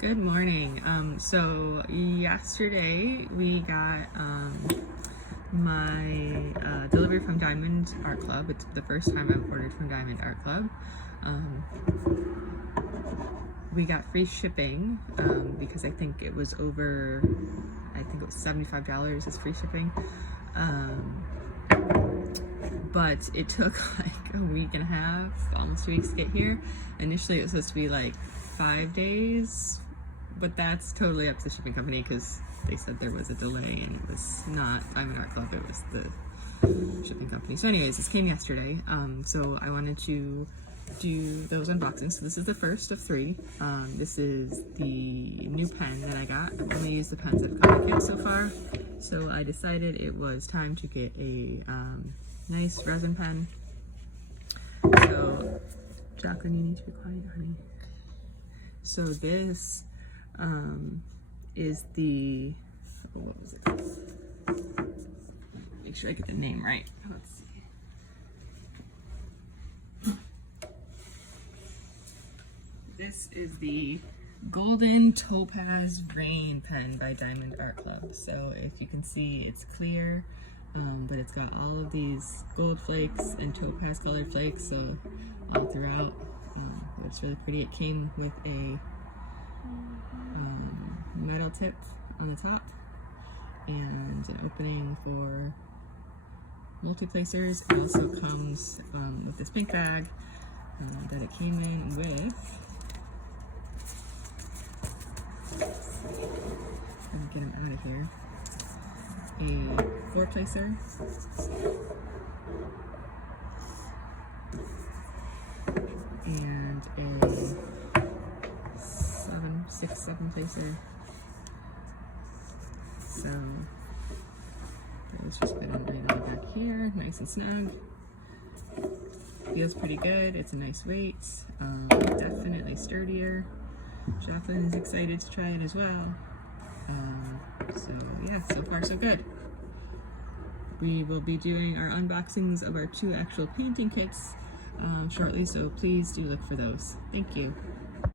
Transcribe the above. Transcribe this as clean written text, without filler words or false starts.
Good morning. So yesterday we got my delivery from Diamond Art Club. It's the first time I've ordered from Diamond Art Club. We got free shipping because I think it was $75 is free shipping. But it took like a week and a half, almost 2 weeks to get here. Initially it was supposed to be like 5 days, but that's totally up to the shipping company because they said there was a delay and it was not Diamond Art Club, it was the shipping company. So anyways, this came yesterday. So I wanted to do those unboxings. So this is the first of 3. This is the new pen that I got. I've only used the pens that have come in the kit so far. So I decided it was time to get a nice resin pen. So, Jacqueline, you need to be quiet, honey. So this is the, what was it called? Make sure I get the name right. Let's see. This is the Golden Topaz Rain pen by Diamond Art Club. So if you can see, it's clear, but it's got all of these gold flakes and topaz colored flakes, so all throughout. It's really pretty. It came with a metal tip on the top and an opening for multi-placers. It also comes with this pink bag that it came in with. Let me get him out of here. A 4-placer, and a 7-placer. So let's just put it right on the back here, nice and snug. Feels pretty good. It's a nice weight. Definitely sturdier. Jacqueline is excited to try it as well. So yeah, so far so good. We will be doing our unboxings of our 2 actual painting kits shortly, so please do look for those. Thank you.